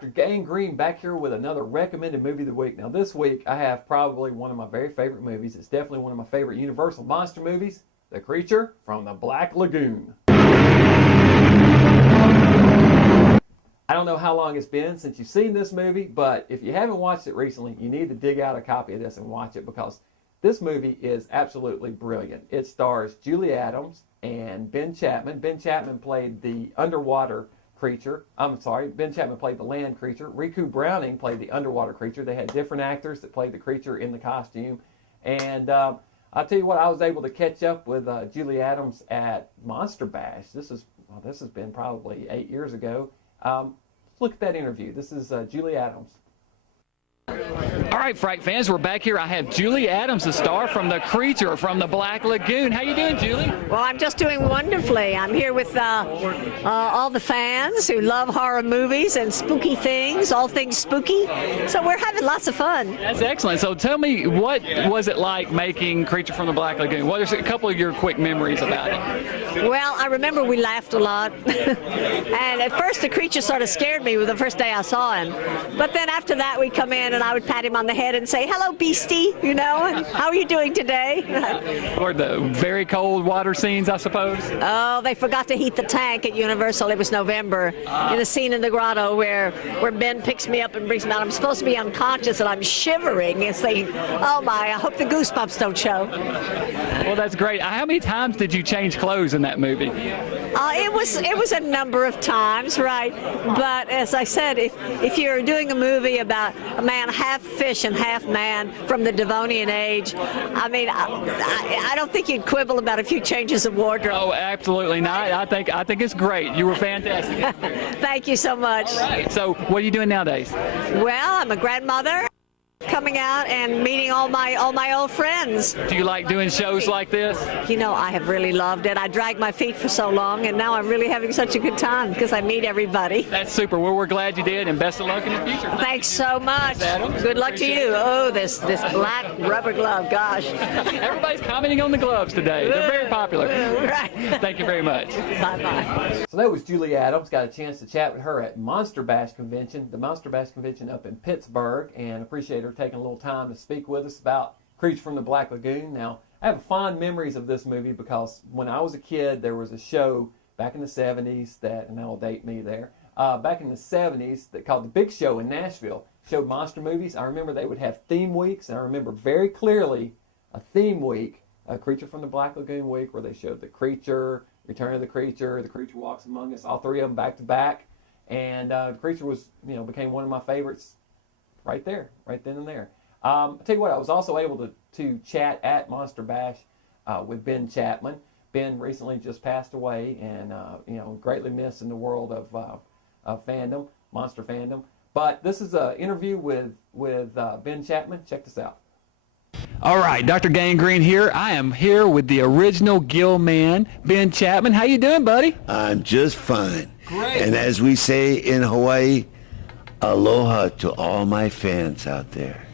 Dr. Gangrene back here with another recommended movie of the week. Now this week I have probably one of my very favorite movies. It's definitely one of my favorite Universal monster movies, The Creature from the Black Lagoon. I don't know how long it's been since you've seen this movie, but if you haven't watched it recently, you need to dig out a copy of this and watch it because this movie is absolutely brilliant. It stars Julie Adams and Ben Chapman. Ben Chapman played the underwater creature. Ben Chapman played the land creature. Riku Browning played the underwater creature. They had different actors that played the creature in the costume. And I'll tell you what, I was able to catch up with Julie Adams at Monster Bash. This has been probably 8 years ago. Look at that interview. This is Julie Adams. All right, Fright fans, we're back here. I have Julie Adams, the star from The Creature from the Black Lagoon. How you doing, Julie? Well, I'm just doing wonderfully. I'm here with all the fans who love horror movies and spooky things, all things spooky. So we're having lots of fun. That's excellent. So tell me, what was it like making Creature from the Black Lagoon? What are a couple of your quick memories about it? Well, I remember we laughed a lot. And at first the creature sort of scared me the first day I saw him. But then after that we'd come in and I would pat him on the head and say, "Hello, beastie," you know, and "How are you doing today?" Or the very cold water scenes, I suppose? Oh, they forgot to heat the tank at Universal. It was November. In the scene in the grotto where Ben picks me up and brings me out. I'm supposed to be unconscious and I'm shivering and thinking, "Oh my, I hope the goosebumps don't show." Well, that's great. How many times did you change clothes in that movie? It was a number of times, right? But as I said, if you're doing a movie about a man half fish and half man from the Devonian age, I mean, I don't think you'd quibble about a few changes of wardrobe. Oh, absolutely not. I think it's great. You were fantastic. Thank you so much. All right. So what are you doing nowadays? Well, I'm a grandmother. Coming out and meeting all my old friends. Do you like doing shows like this? You know, I have really loved it. I dragged my feet for so long, and now I'm really having such a good time because I meet everybody. That's super. Well, we're glad you did, and best of luck in the future. Thanks so much. Thanks, Adam. Good luck to you. Oh, this black rubber glove, gosh. Everybody's commenting on the gloves today. They're very popular. Right. Thank you very much. Bye-bye. So that was Julie Adams. Got a chance to chat with her at Monster Bash Convention, the Monster Bash Convention up in Pittsburgh, and appreciate her taking a little time to speak with us about Creature from the Black Lagoon. Now, I have fond memories of this movie because when I was a kid, there was a show back in the 70s and that'll date me there, back in the 70s that called The Big Show in Nashville. Showed monster movies. I remember they would have theme weeks, and I remember very clearly a theme week, a Creature from the Black Lagoon week, where they showed The Creature, Return of the Creature Walks Among Us, all three of them back to back. And The Creature became one of my favorites right then and there. I'll tell you what, I was also able to chat at Monster Bash with Ben Chapman. Ben recently just passed away, and greatly missed in the world of fandom, monster fandom. But this is an interview with Ben Chapman. Check this out. All right, Dr. Gangrene here. I am here with the original Gill Man, Ben Chapman. How you doing, buddy? I'm just fine. Great. And as we say in Hawaii, aloha to all my fans out there.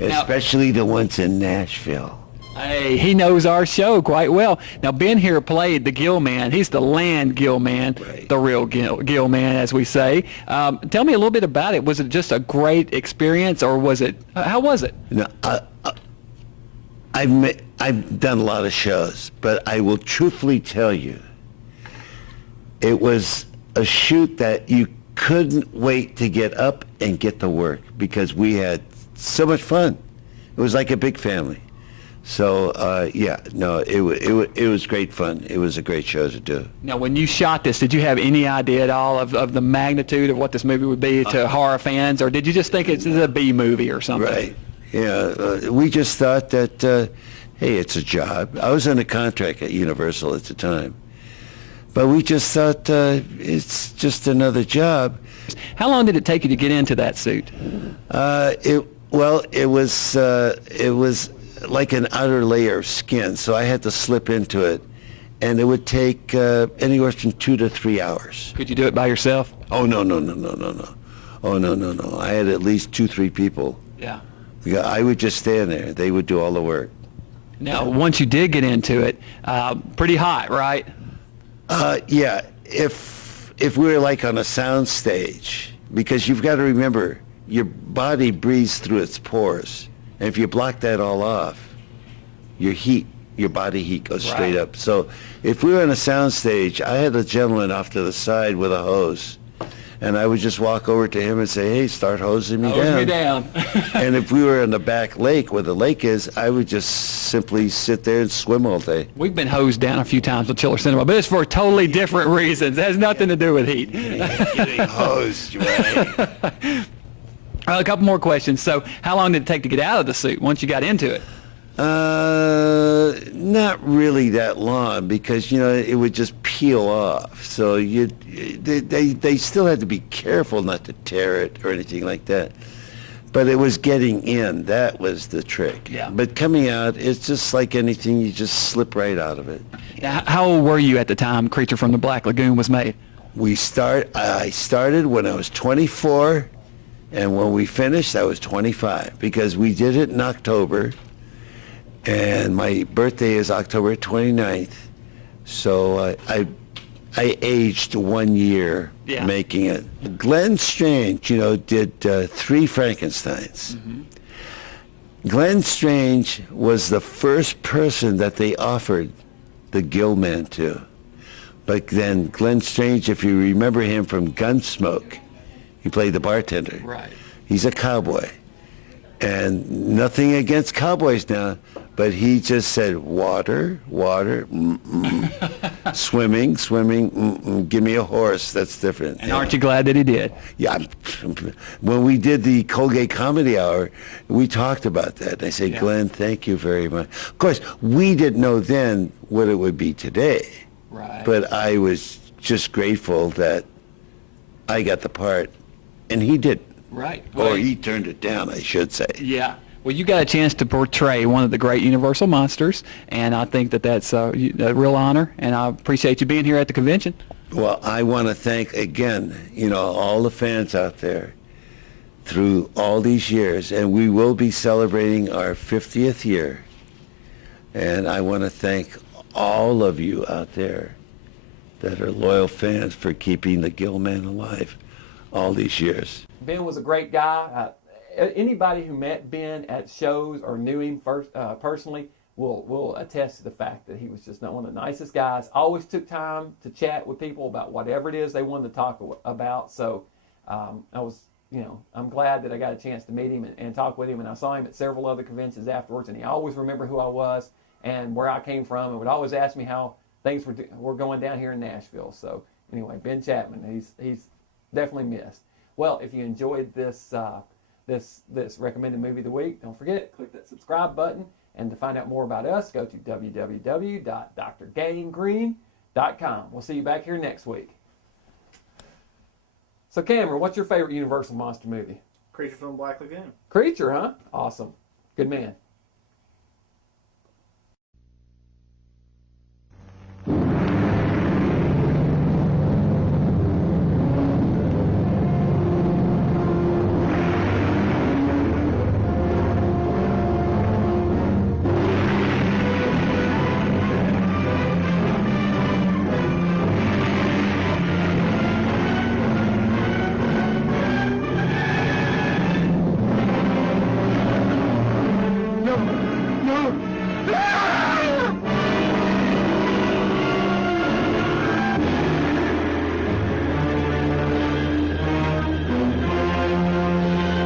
Especially the ones in Nashville. Hey, he knows our show quite well. Now, Ben here played the Gill Man. He's the land Gill Man, right. The real Gill Man, as we say. Tell me a little bit about it. Was it just a great experience, or was it? How was it? No, I've done a lot of shows, but I will truthfully tell you, it was a shoot that you couldn't wait to get up and get to work because we had so much fun. It was like a big family. So, it was great fun. It was a great show to do. Now, when you shot this, did you have any idea at all of the magnitude of what this movie would be to horror fans, or did you just think it's a B movie or something? Right. Yeah. We just thought that, hey, it's a job. I was under contract at Universal at the time. But we just thought it's just another job. How long did it take you to get into that suit? It was like an outer layer of skin, so I had to slip into it, and it would take anywhere from 2 to 3 hours. Could you do it by yourself? Oh, no. Oh, no. I had at least 2-3 people. Yeah. I would just stand there. They would do all the work. Now, once you did get into it, pretty hot, right? Yeah. If we were like on a sound stage, because you've got to remember, your body breathes through its pores. And if you block that all off, your body heat goes straight up. So if we were on a sound stage, I had a gentleman off to the side with a hose. And I would just walk over to him and say, hey, start hosing me down. Hose me down. And if we were in the back lake where the lake is, I would just simply sit there and swim all day. We've been hosed down a few times with Chiller Cinema, but it's for totally different reasons. It has nothing to do with heat. Getting hosed, right? A couple more questions. So how long did it take to get out of the suit once you got into it? Not really that long, because it would just peel off. So they still had to be careful not to tear it or anything like that. But it was getting in, that was the trick. Yeah. But coming out, it's just like anything, you just slip right out of it. Now, how old were you at the time Creature from the Black Lagoon was made? I started when I was 24, and when we finished, I was 25, because we did it in October. And my birthday is October 29th, so I aged 1 year making it. Glenn Strange, did 3 Frankensteins. Mm-hmm. Glenn Strange was the first person that they offered the Gill Man to. But then Glenn Strange, if you remember him from Gunsmoke, he played the bartender. Right. He's a cowboy. And nothing against cowboys now, but he just said, water, water, swimming, give me a horse, that's different. And aren't you glad that he did? Yeah. When we did the Colgate Comedy Hour, we talked about that. I said, Glenn, thank you very much. Of course, we didn't know then what it would be today. Right. But I was just grateful that I got the part, and he didn't. Right. Or he turned it down, I should say. Yeah. Well, you got a chance to portray one of the great Universal monsters, and I think that that's a real honor, and I appreciate you being here at the convention. Well, I want to thank, again, all the fans out there through all these years, and we will be celebrating our 50th year. And I want to thank all of you out there that are loyal fans for keeping the Gill Man alive all these years. Ben was a great guy. Anybody who met Ben at shows or knew him personally will attest to the fact that he was just one of the nicest guys. Always took time to chat with people about whatever it is they wanted to talk about. So I'm glad that I got a chance to meet him and talk with him. And I saw him at several other conventions afterwards, and he always remembered who I was and where I came from, and would always ask me how things were going down here in Nashville. So anyway, Ben Chapman, he's definitely missed. Well, if you enjoyed this recommended movie of the week, don't forget, click that subscribe button. And to find out more about us, go to www.drgangrene.com. We'll see you back here next week. So Cameron, what's your favorite Universal monster movie? Creature from Black Lagoon. Creature, huh? Awesome. Good man.